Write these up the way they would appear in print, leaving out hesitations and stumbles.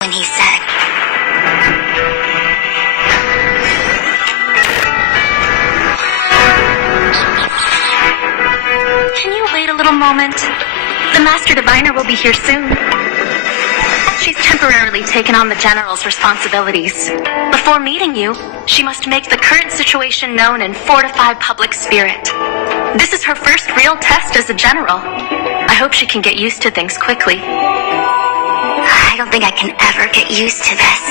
when he said, "Can you wait a little moment? The Master Diviner will be here soon." She's temporarily taken on the General's responsibilities. Before meeting you, she must make the current situation known and fortify public spirit. This is her first real test as a General. I hope she can get used to things quickly. I don't think I can ever get used to this.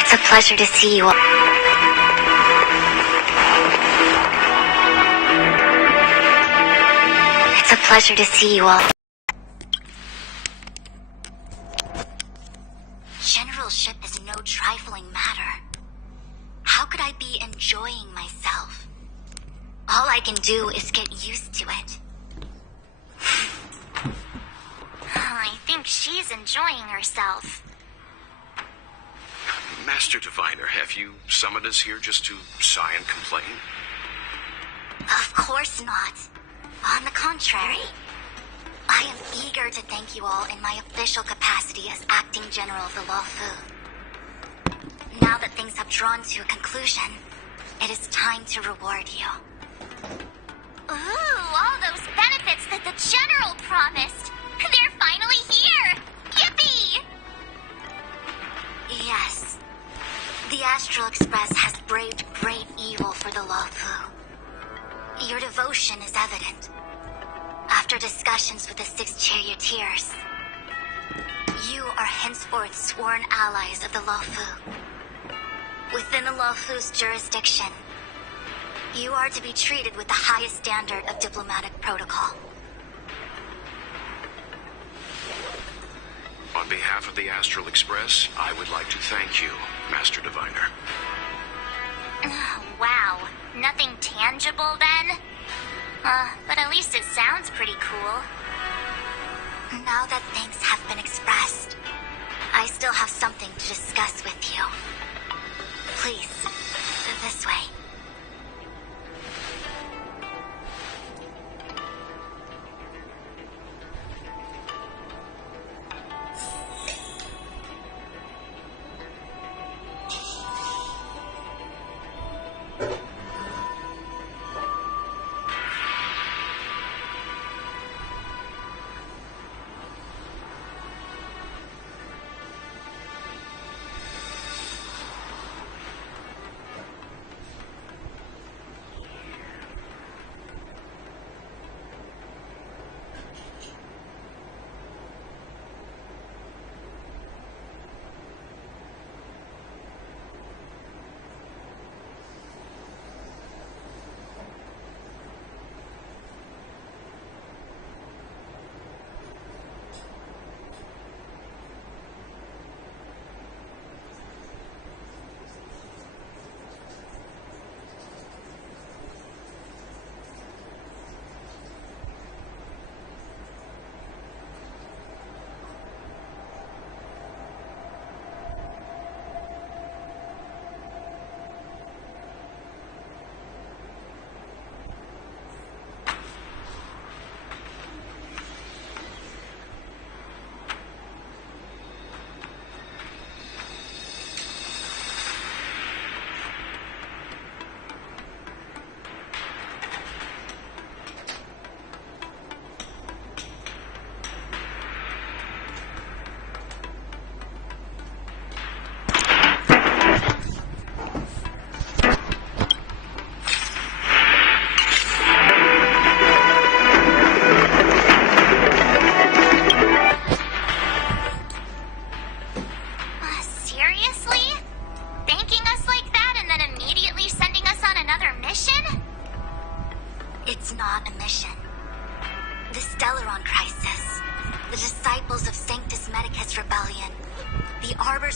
It's a pleasure to see you all. It's a pleasure to see you all. Generalship is no trifling matter. How could I be enjoying myself? All I can do is get used to it. I think she's enjoying herself. Master Diviner, have you summoned us here just to sigh and complain? Of course not. On the contrary, I am eager to thank you all in my official capacity as Acting General of the Lawfu. Now that things have drawn to a conclusion, it is time to reward you. Ooh, all those benefits that the General promised. They're finally here! Yippee! Yes. The Astral Express has braved great evil for the Lawfu. Your devotion is evident. After discussions with the 6 charioteers, you are henceforth sworn allies of the Lawfu. Within the Lawfu's jurisdiction, you are to be treated with the highest standard of diplomatic protocol. On behalf of the Astral Express, I would like to thank you, Master Diviner. Wow, nothing tangible then? But at least it sounds pretty cool. Now that things have been expressed, I still have something to discuss with you. Please, this way.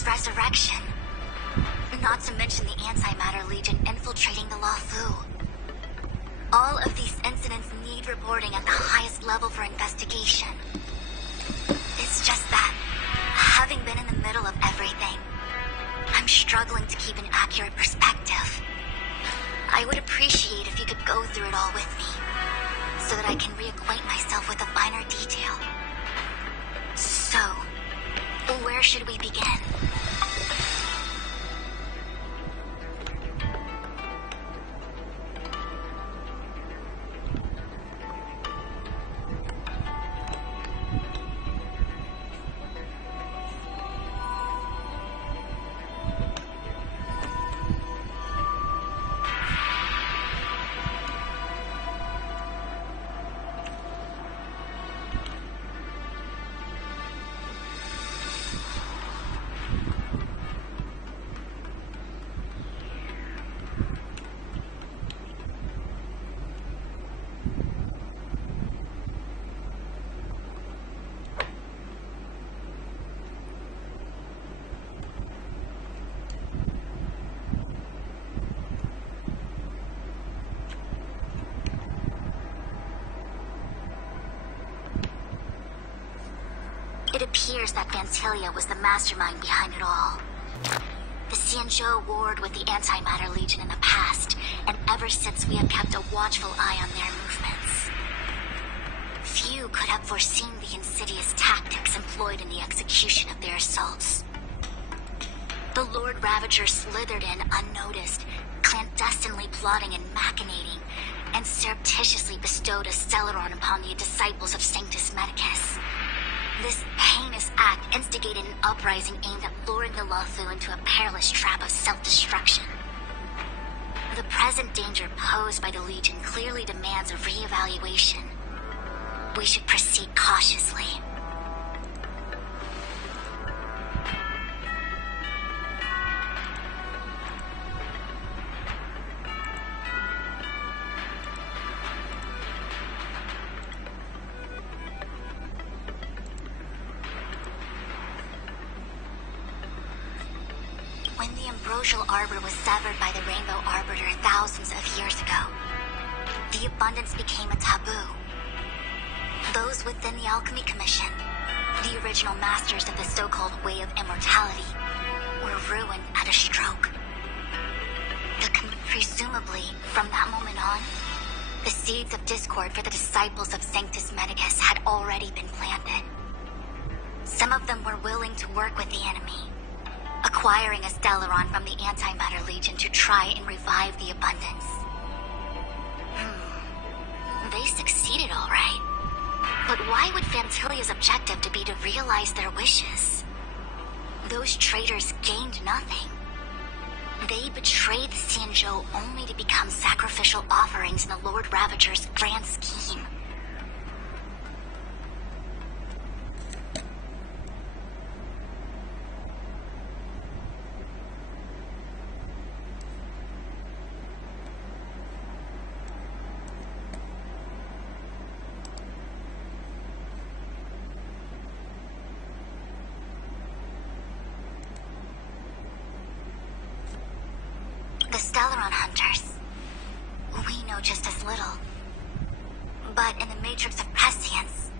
Resurrection. Not to mention the Antimatter Legion infiltrating the Lawfu. All of these incidents need reporting at the highest level for investigation. It's just that, having been in the middle of everything, I'm struggling to keep an accurate perspective. I would appreciate should we begin? It appears that Vantilia was the mastermind behind it all. The Xianzhou warred with the Antimatter Legion in the past, and ever since we have kept a watchful eye on their movements. Few could have foreseen the insidious tactics employed in the execution of their assaults. The Lord Ravager slithered in unnoticed, clandestinely plotting and machinating, and surreptitiously bestowed a Stellaron upon the disciples of Sanctus Medicus. This heinous act instigated an uprising aimed at luring the Luofu into a perilous trap of self-destruction. The present danger posed by the Legion clearly demands a re-evaluation. We should proceed cautiously. When the ambrosial arbor was severed by the Rainbow Arbiter thousands of years ago, the abundance became a taboo. Those within the Alchemy Commission, the original masters of the so-called Way of Immortality, were ruined at a stroke. Presumably, from that moment on, the seeds of discord for the disciples of Sanctus Medicus had already been planted. Some of them were willing to work with the enemy, acquiring a Stellaron from the Antimatter Legion to try and revive the abundance. They succeeded all right. But why would Fantilia's objective to be to realize their wishes? Those traitors gained nothing. They betrayed the Xianzhou only to become sacrificial offerings in the Lord Ravager's grand scheme. The Stellaron Hunters. We know just as little. But in the Matrix of Prescience,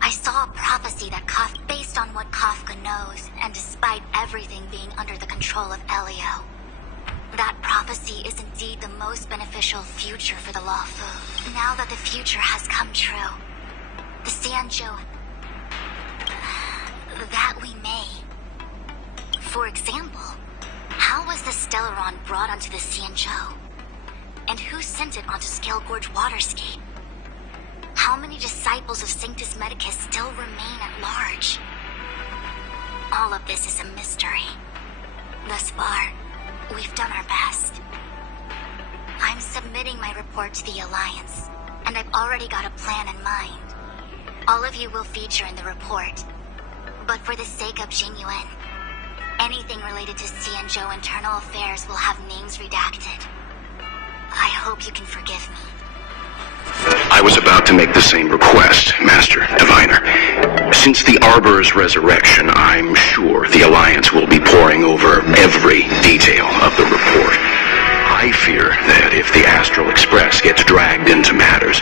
I saw a prophecy that based on what Kafka knows, and despite everything being under the control of Elio, that prophecy is indeed the most beneficial future for the Luofu. Now that the future has come true, the Xianzhou... that we may. For example, how was the Stellaron brought onto the Xianzhou? And who sent it onto Scale Gorge Waterscape? How many disciples of Sanctus Medicus still remain at large? All of this is a mystery. Thus far, we've done our best. I'm submitting my report to the Alliance, and I've already got a plan in mind. All of you will feature in the report. But for the sake of Jinyuan, anything related to Xianzhou internal affairs will have names redacted. I hope you can forgive me. I was about to make the same request, Master Diviner. Since the Arbor's resurrection, I'm sure the Alliance will be poring over every detail of the report. I fear that if the Astral Express gets dragged into matters,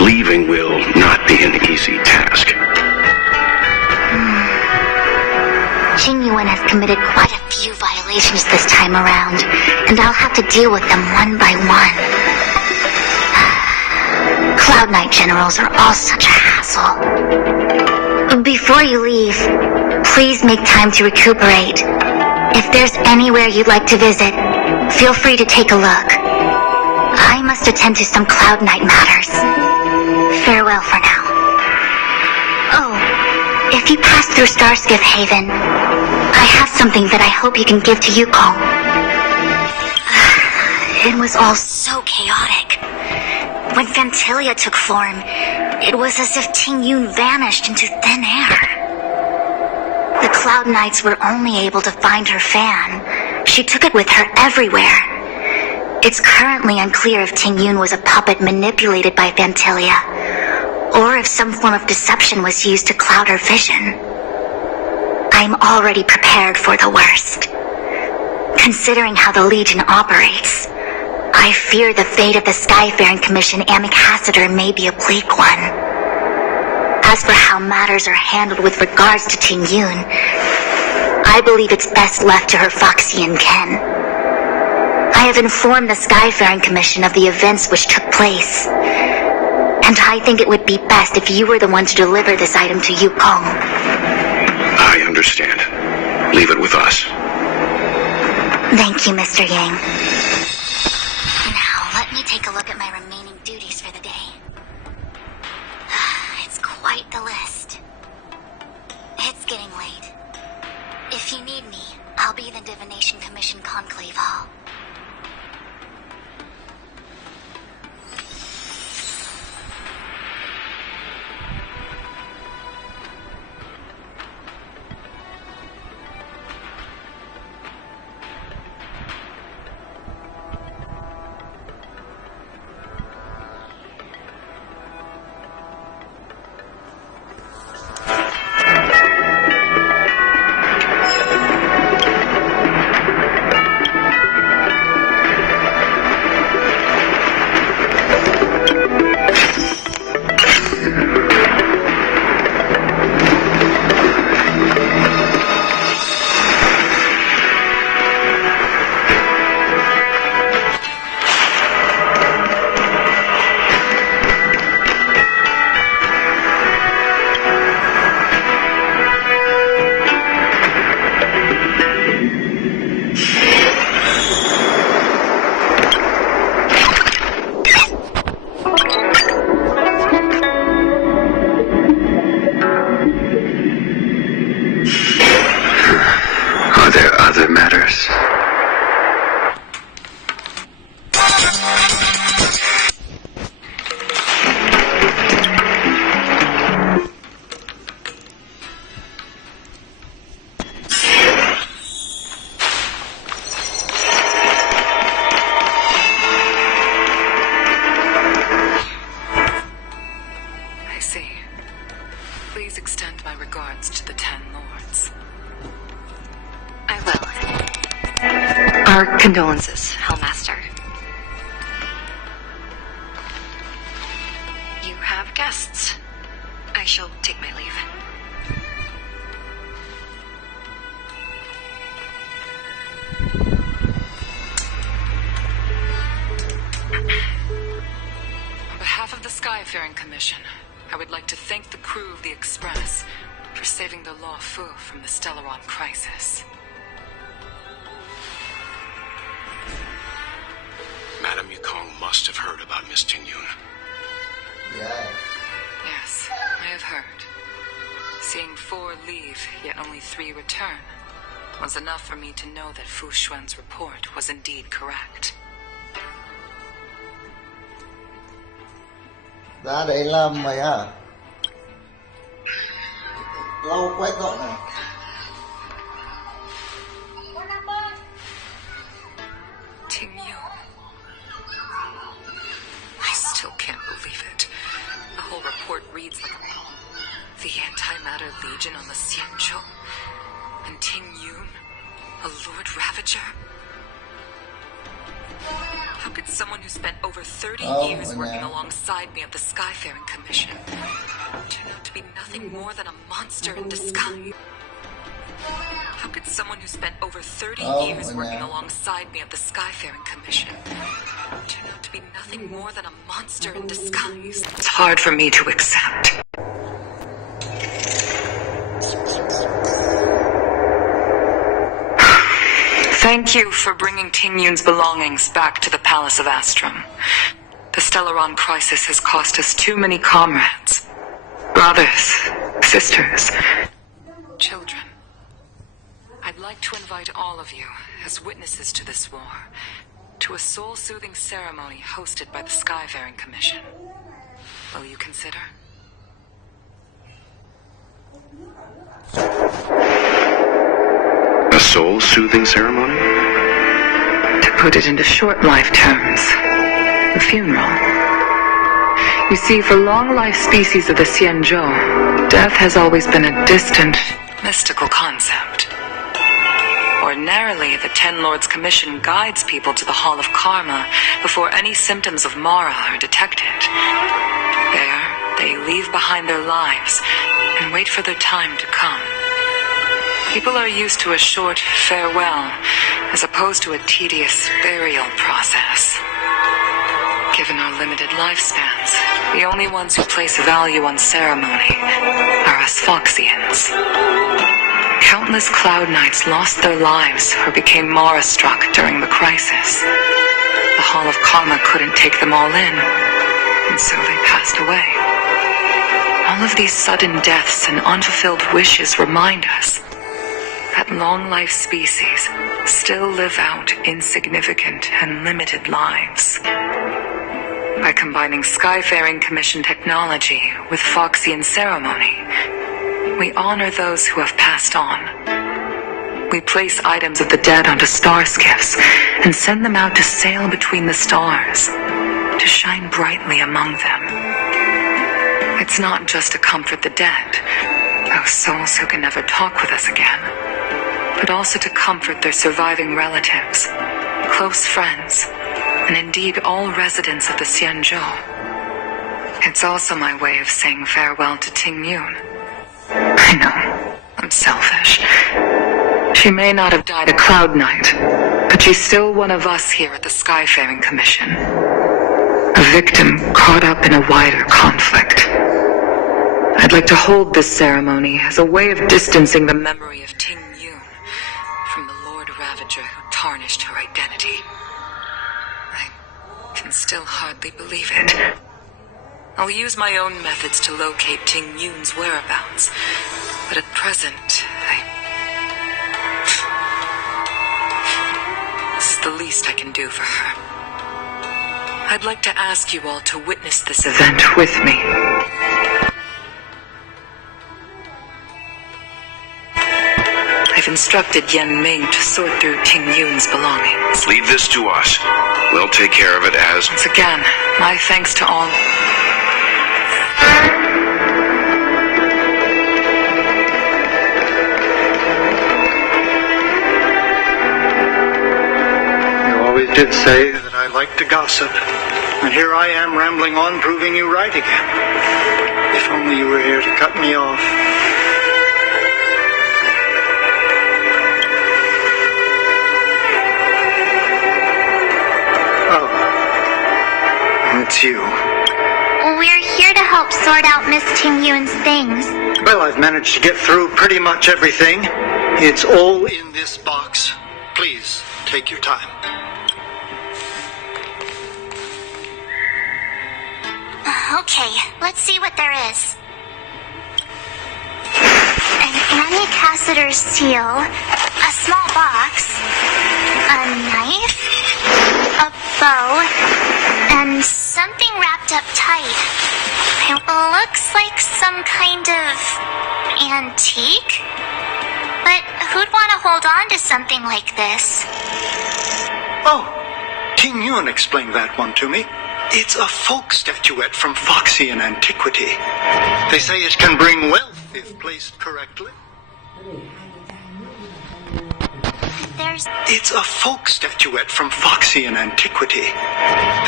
leaving will not be an easy task. Jinyuan has committed quite a few violations this time around, and I'll have to deal with them one by one. Cloud Knight generals are all such a hassle. Before you leave, Please make time to recuperate. If there's anywhere you'd like to visit, feel free to take a look. I must attend to some Cloud Knight matters. Farewell for now. Oh, if you pass through Starskiff Haven, I have something that I hope you can give to Yukong. It was all so chaotic. When Fantilia took form, it was as if Ting Yun vanished into thin air. The Cloud Knights were only able to find her fan. She took it with her everywhere. It's currently unclear if Ting Yun was a puppet manipulated by Fantilia, or if some form of deception was used to cloud her vision. I'm already prepared for the worst. Considering how the Legion operates, I fear the fate of the Skyfaring Commission Amicassador may be a bleak one. As for how matters are handled with regards to Ting Yun, I believe it's best left to her Foxian ken. I have informed the Skyfaring Commission of the events which took place, and I think it would be best if you were the one to deliver this item to Yukong. I understand. Leave it with us. Thank you, Mr. Yang. Now, let me take a look at my remaining duties for the day. It's quite the list. It's getting late. If you need me, I'll be in the Divination Commission Conclave Hall. Please extend my regards to the 10 Lords. I will. Our condolences, Hellmaster. You have guests. I shall take my leave. On behalf of the Skyfaring Commission, I would like to thank the crew of the Express for saving the Law Fu from the Stellaron crisis. Madame Yukong must have heard about Miss Ting Yun. Yeah. Yes, I have heard. Seeing 4 leave, yet only 3 return, was enough for me to know that Fu Xuan's report was indeed correct. Ra để làm mày à? Lau quét dọn này. Ting Yun. I still can't believe it. The whole report reads like the Antimatter Legion on the Xianzhou, and Ting Yun, a Lord Ravager. How could someone who spent over 30 years working alongside me at the Skyfaring Commission turn out to be nothing more than a monster in disguise? How could someone who spent over 30 years working alongside me at the Skyfaring Commission turn out to be nothing more than a monster in disguise? It's hard for me to accept. Thank you for bringing Ting Yun's belongings back to the Palace of Astrum. The Stellaron crisis has cost us too many comrades. Brothers, sisters, children. I'd like to invite all of you, as witnesses to this war, to a soul-soothing ceremony hosted by the Skyfaring Commission. Will you consider? A soul-soothing ceremony? To put it into short life terms, a funeral. You see, for long-life species of the Xianzhou, death has always been a distant, mystical concept. Ordinarily, the Ten Lords Commission guides people to the Hall of Karma before any symptoms of Mara are detected. There, they leave behind their lives and wait for their time to come. People are used to a short farewell as opposed to a tedious burial process. Given our limited lifespans, the only ones who place value on ceremony are us Foxians. Countless Cloud Knights lost their lives or became Mara-struck during the crisis. The Hall of Karma couldn't take them all in, and so they passed away. All of these sudden deaths and unfulfilled wishes remind us that long-life species still live out insignificant and limited lives. By combining Skyfaring Commission technology with Foxian ceremony, we honor those who have passed on. We place items of the dead onto star skiffs and send them out to sail between the stars, to shine brightly among them. It's not just to comfort the dead, those souls who can never talk with us again, but also to comfort their surviving relatives, close friends, and indeed all residents of the Xianzhou. It's also my way of saying farewell to Ting Yun. I know, I'm selfish. She may not have died a Cloud Knight, but she's still one of us here at the Skyfaring Commission. A victim caught up in a wider conflict. I'd like to hold this ceremony as a way of distancing the memory of Ting Yun from the Lord Ravager who tarnished her identity. I can still hardly believe it. I'll use my own methods to locate Ting Yun's whereabouts, but at present, this is the least I can do for her. I'd like to ask you all to witness this event with me. I've instructed Yan Ming to sort through Ting Yun's belongings. Leave this to us. We'll take care of it as... Once again, my thanks to all... You always did say that I like to gossip, and here I am rambling on, proving you right again. If only you were here to cut me off. Oh, it's you. We're here to help sort out Miss Ting Yun's things. Well, I've managed to get through pretty much everything. It's all in this box. Please, take your time. Okay, let's see what there is. An Annie seal, a small box, a knife, a bow, and something wrapped up tight. It looks like some kind of antique. But who'd want to hold on to something like this? Oh, Ting Yun explained that one to me. It's a folk statuette from Foxian antiquity. They say it can bring wealth if placed correctly. It's a folk statuette from Foxian antiquity.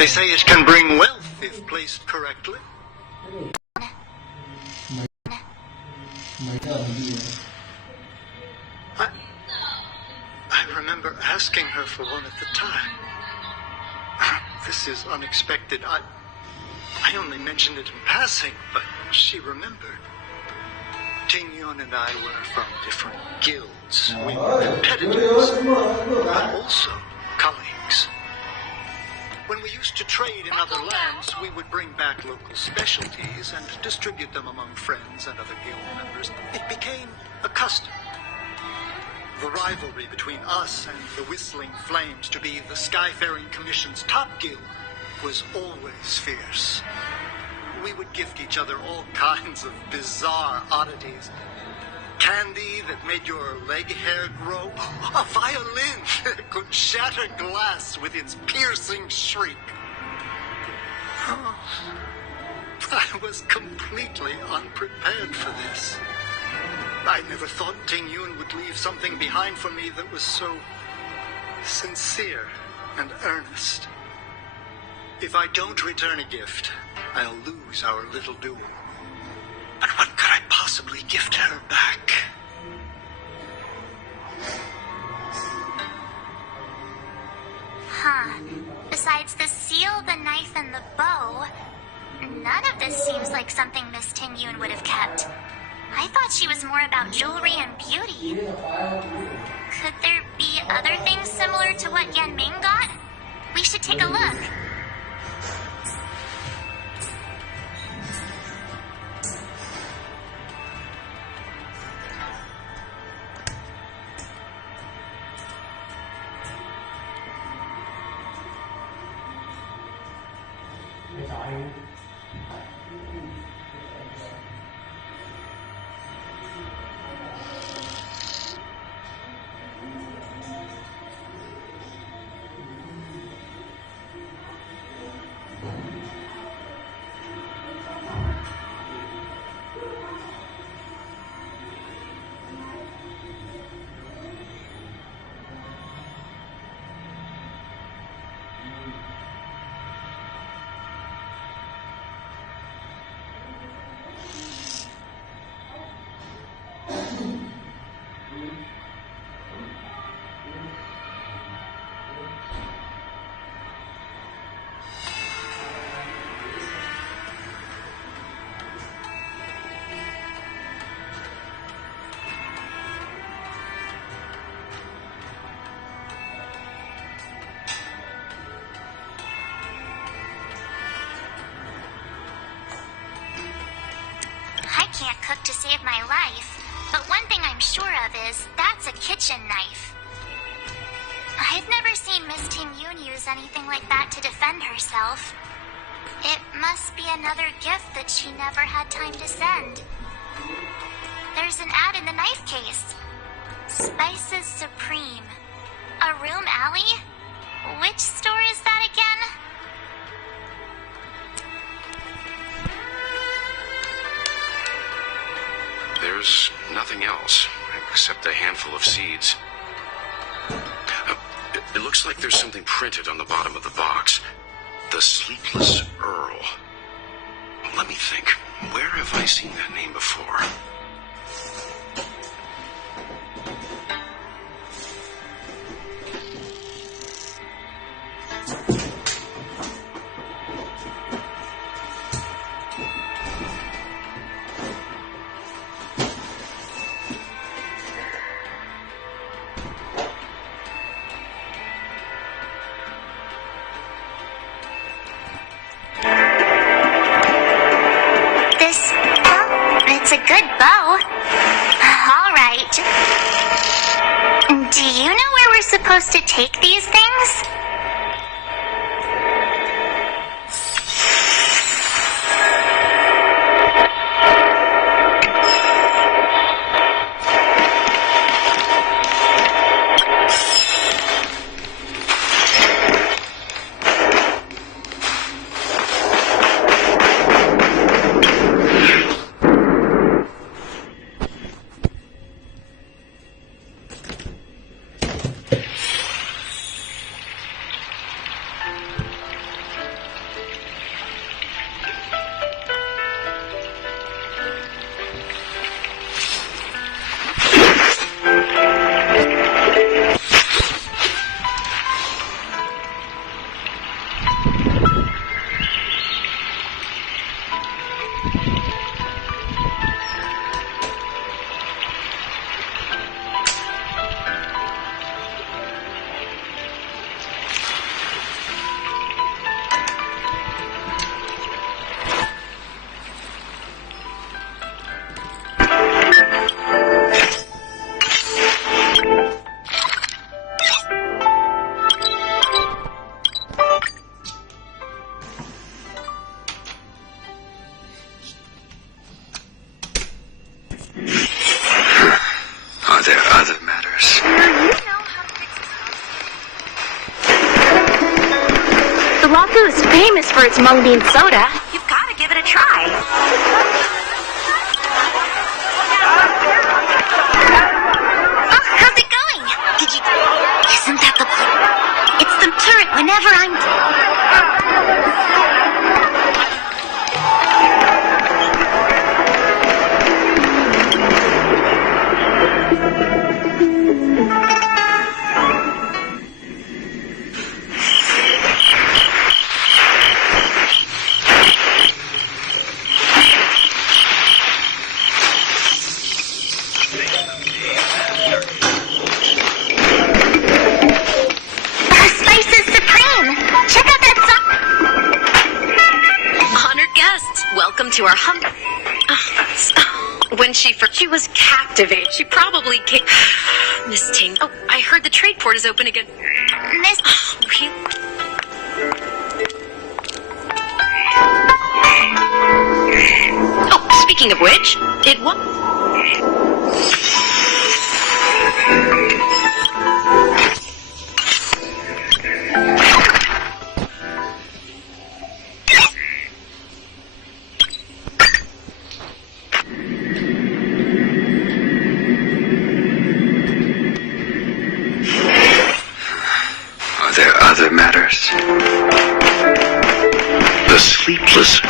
They say it can bring wealth if placed correctly. I remember asking her for one at the time. This is unexpected. I only mentioned it in passing, but she remembered. Ting Yun and I were from different guilds. We were competitors, but also colleagues. When we used to trade in other lands, we would bring back local specialties and distribute them among friends and other guild members. It became a custom. The rivalry between us and the Whistling Flames to be the Skyfaring Commission's top guild was always fierce. We would gift each other all kinds of bizarre oddities. Candy that made your leg hair grow. A violin that could shatter glass with its piercing shriek. Oh, I was completely unprepared for this. I never thought Ting Yun would leave something behind for me that was so sincere and earnest. If I don't return a gift, I'll lose our little duel. But what could I possibly gift her back? Huh. Besides the seal, the knife, and the bow, none of this seems like something Miss Ting Yun would have kept. I thought she was more about jewelry and beauty. Could there be other things similar to what Yan Ming got? We should take a look. Can't cook to save my life, but one thing I'm sure of is that's a kitchen knife. I've never seen Miss Ting Yun use anything like that to defend herself. It must be another gift that she never had time to send. There's an ad in the knife case. Spices Supreme. A room alley? Which store is that again? There's nothing else, except a handful of seeds. It looks like there's something printed on the bottom of the box. The Sleepless Earl. Let me think. Where have I seen that name before? It's a good bow. All right. Do you know where we're supposed to take these things? for its mung bean soda, you've got to give it a try. Oh, how's it going? Did you... Isn't that the... It's the turret whenever I'm... Welcome to our When she was captivated. She probably came... Miss Ting. Oh, I heard the trade port is open again. Miss... Oh, speaking of which, it was... Other matters. The Sleepless.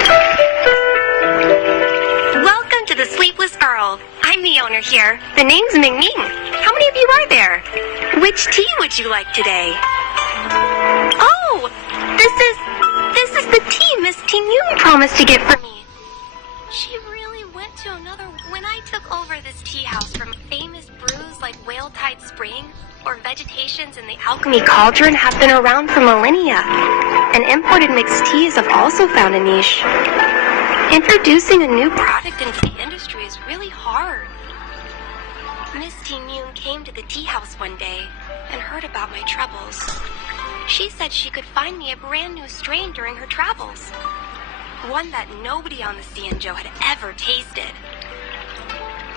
Welcome to the Sleepless Earl. I'm the owner here. The name's Ming Ming. How many of you are there? Which tea would you like today? Oh, this is the tea Miss Ting Yoon promised to get for me. She really went to another... When I took over this tea house from famous brews like Whale Tide Spring or Vegetations in the Alchemy Cauldron have been around for millennia, and imported mixed teas have also found a niche. Introducing a new product into the industry is really hard. Miss Ting Yoon came to the tea house one day and heard about my troubles. She said she could find me a brand new strain during her travels, one that nobody on the Cianzhou had ever tasted.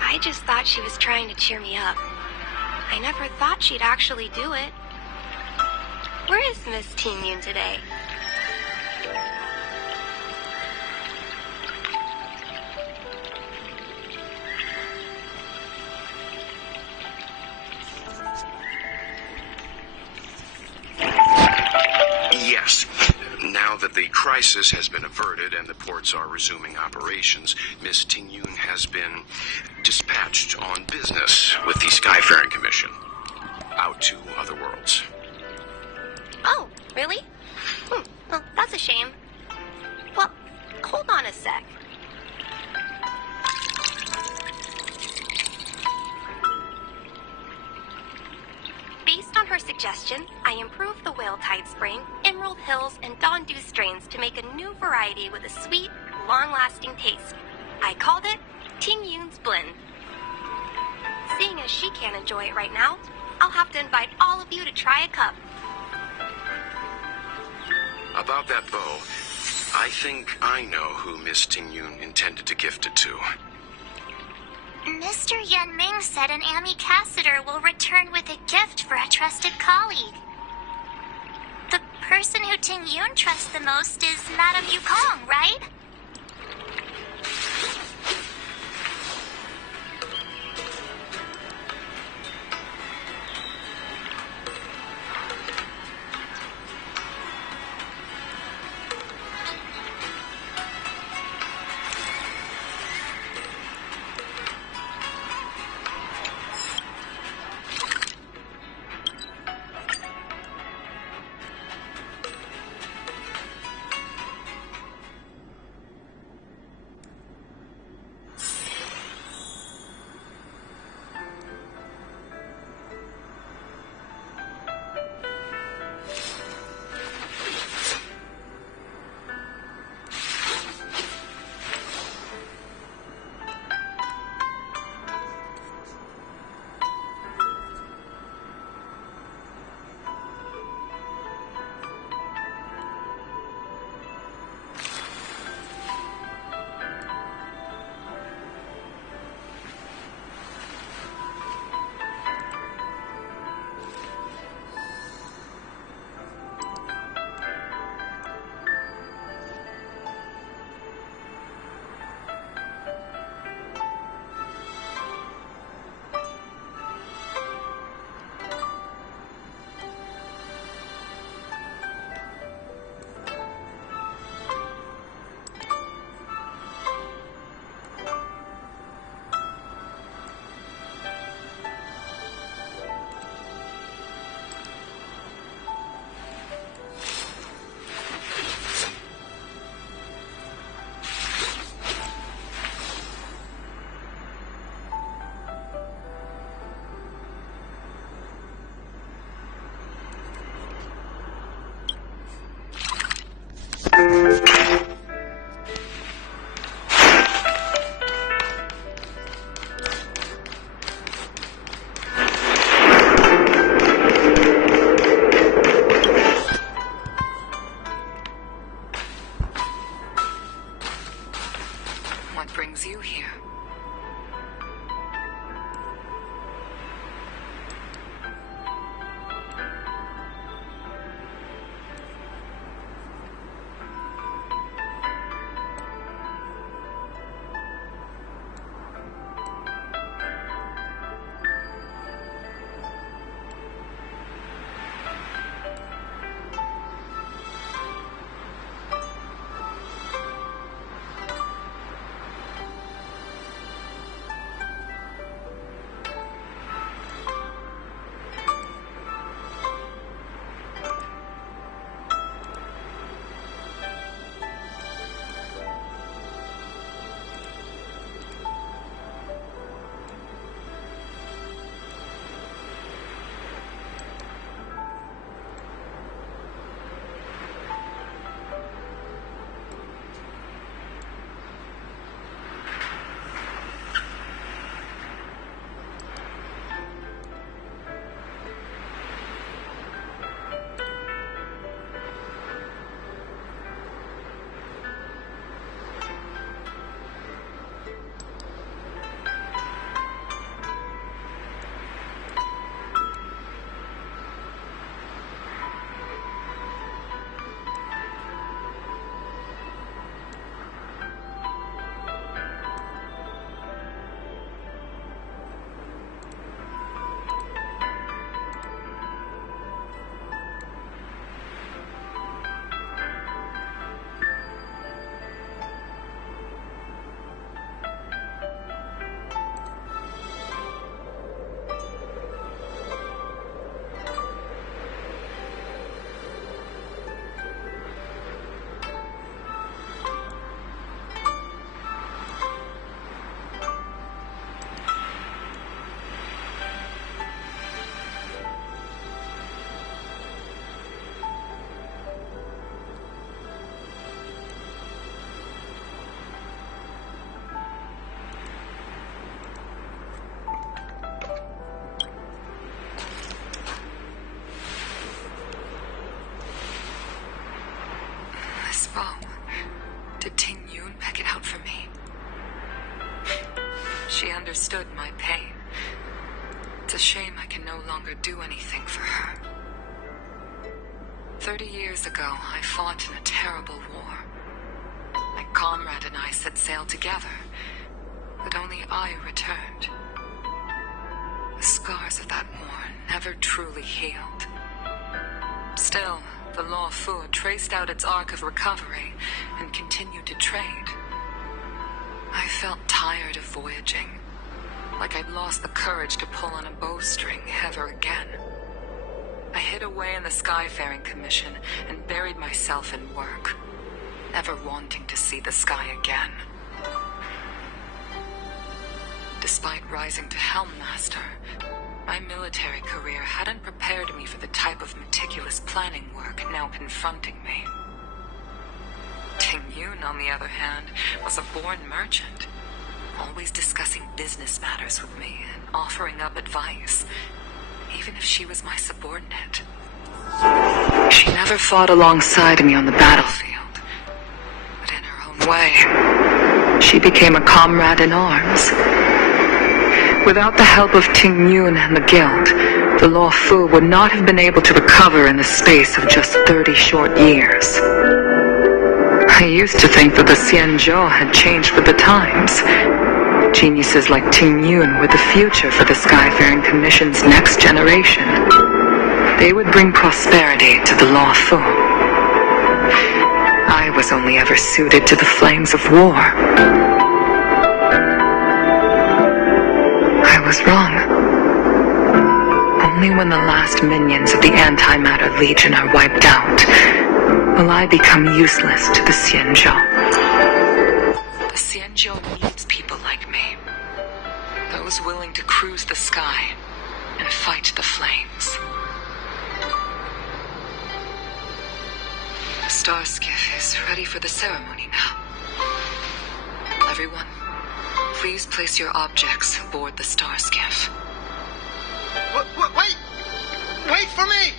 I just thought she was trying to cheer me up. I never thought she'd actually do it. Where is Miss Ting Yoon today? Yes. Now that the crisis has been averted and the ports are resuming operations, Miss Ting Yoon has been dispatched on business with the Skyfaring Commission out to other worlds. Oh, really? Well, that's a shame. Well, hold on a sec. Based on her suggestion, I improved the Whale Tide Spring, Emerald Hills, and Dawn Dew strains to make a new variety with a sweet, long-lasting taste. I called it Ting Yoon's Blend. Seeing as she can't enjoy it right now, I'll have to invite all of you to try a cup. About that bow, I think I know who Miss Ting Yoon intended to gift it to. Mr. Yan Ming said an Ami Cassider will return with a gift for a trusted colleague. The person who Ting Yoon trusts the most is Madame Yukong, right? understood my pain. It's a shame I can no longer do anything for her. 30 years ago, I fought in a terrible war. My comrade and I set sail together, but only I returned. The scars of that war never truly healed. Still, the Law Fu traced out its arc of recovery and continued to trade. I felt tired of voyaging, like I'd lost the courage to pull on a bowstring ever again. I hid away in the Skyfaring Commission and buried myself in work, never wanting to see the sky again. Despite rising to Helm Master, my military career hadn't prepared me for the type of meticulous planning work now confronting me. Ting Yun, on the other hand, was a born merchant, always discussing business matters with me and offering up advice, even if she was my subordinate. She never fought alongside me on the battlefield, but in her own way, she became a comrade in arms. Without the help of Ting Yun and the Guild, the Law Fu would not have been able to recover in the space of just 30 short years. I used to think that the Xianzhou had changed with the times. Geniuses like Ting Yun were the future for the Skyfaring Commission's next generation. They would bring prosperity to the Law Fu. I was only ever suited to the flames of war. I was wrong. Only when the last minions of the Antimatter Legion are wiped out will I become useless to the Xianzhou. The Xianzhou needs people like me. Those willing to cruise the sky and fight the flames. The star skiff is ready for the ceremony now. Everyone, please place your objects aboard the star skiff. Wait! Wait for me!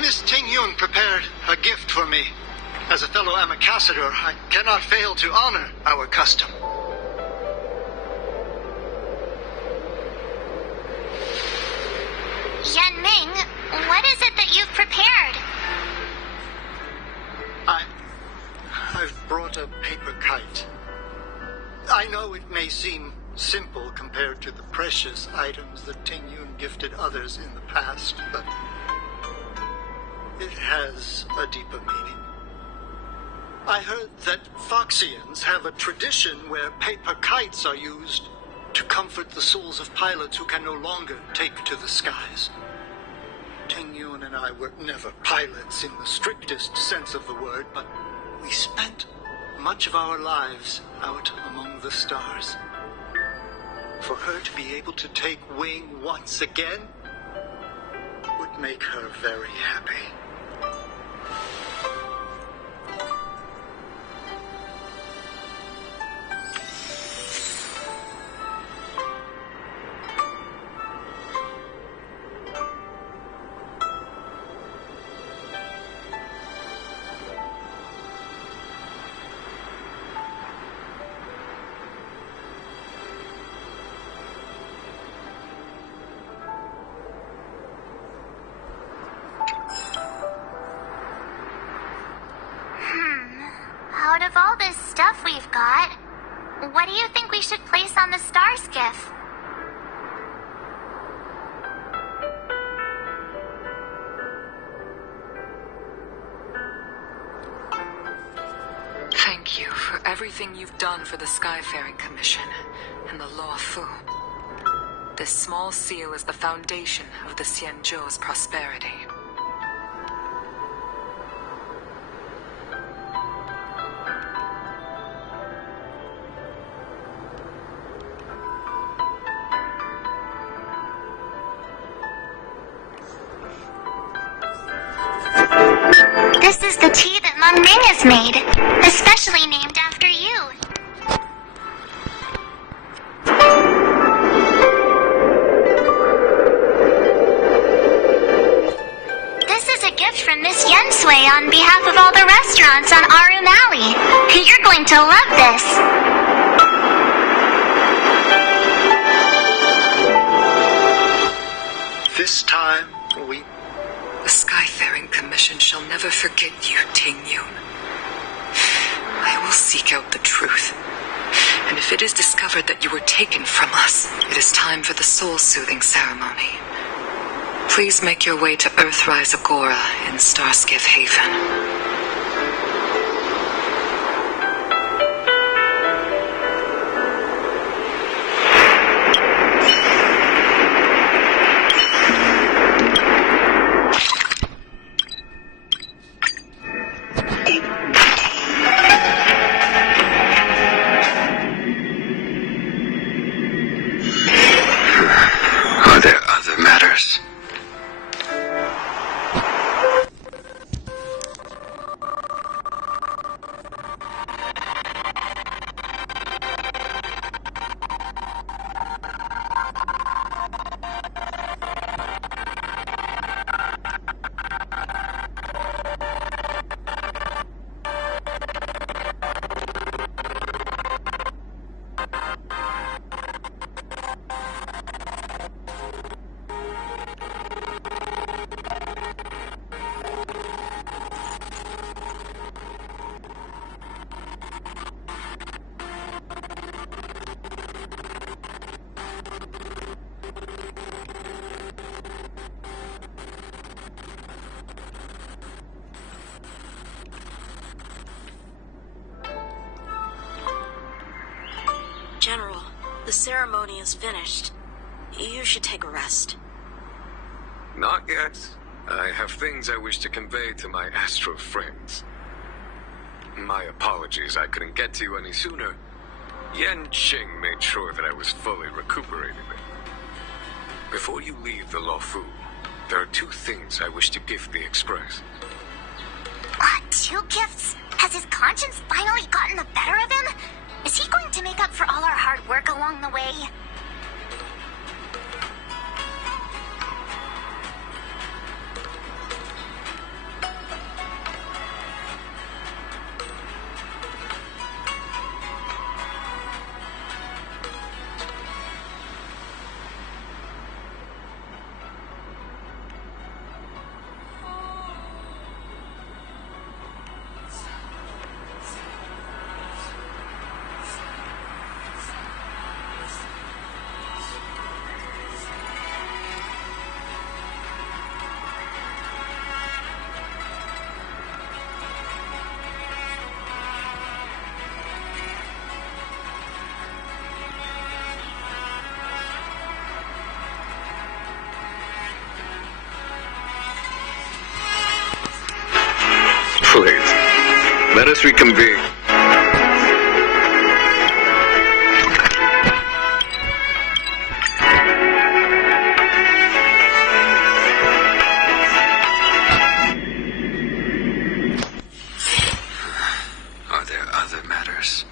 Miss Ting Yun prepared a gift for me. As a fellow ambassador, I cannot fail to honor our custom. Yan Ming, what is it that you've prepared? I've brought a paper kite. I know it may seem simple compared to the precious items that Ting Yun gifted others in the past, but it has a deeper meaning. I heard that Foxians have a tradition where paper kites are used to comfort the souls of pilots who can no longer take to the skies. Ting Yun and I were never pilots in the strictest sense of the word, but we spent much of our lives out among the stars. For her to be able to take wing once again would make her very happy. Out of all this stuff we've got, what do you think we should place on the star skiff? Thank you for everything you've done for the Skyfaring Commission and the Law Fu. This small seal is the foundation of the Xianzhou's prosperity. This is the tea that Meng Ming has made, especially named after you. This is a gift from Miss Yen Sui. giveaway on behalf of all the restaurants on Arum Alley. You're going to love this. This time, we... The Skyfaring Commission shall never forget you, Ting Yun. I will seek out the truth. And if it is discovered that you were taken from us, it is time for the soul-soothing ceremony. Please make your way to Earthrise Agora in Starskiff Haven. Are there other matters? General, the ceremony is finished. You should take a rest. Not yet. I have things I wish to convey to my astral friends. My apologies I couldn't get to you any sooner. Yen Qing made sure that I was fully recuperating. Before you leave the Luofu, there are two things I wish to gift the Express. What, 2 gifts? Has his conscience finally gotten the better of him? Is he going to make up for all our hard work along the way? Please, let us reconvene. Are there other matters?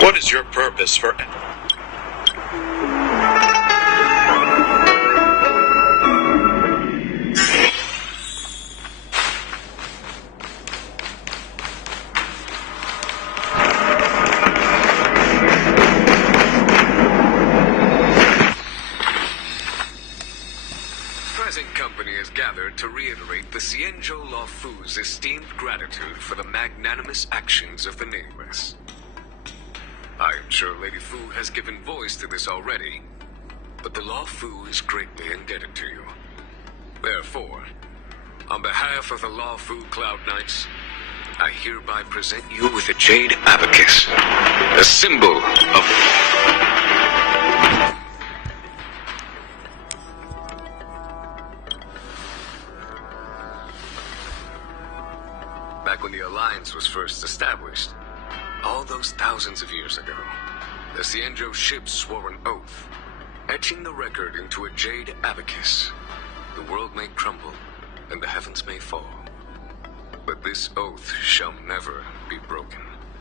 What is your purpose for... Present company is gathered to reiterate the Xianzhou Luofu's esteemed gratitude for the magnanimous actions of the Nameless. I am sure Lady Fu has given voice to this already, but the Luofu is greatly indebted to you. Therefore, on behalf of the Luofu Cloud Knights, I hereby present you with the Jade Abacus, a symbol of... Back when the Alliance was first established, All those thousands of years ago, the Cienjo ships swore an oath, etching the record into a jade abacus. The world may crumble, and the heavens may fall, but this oath shall never be broken.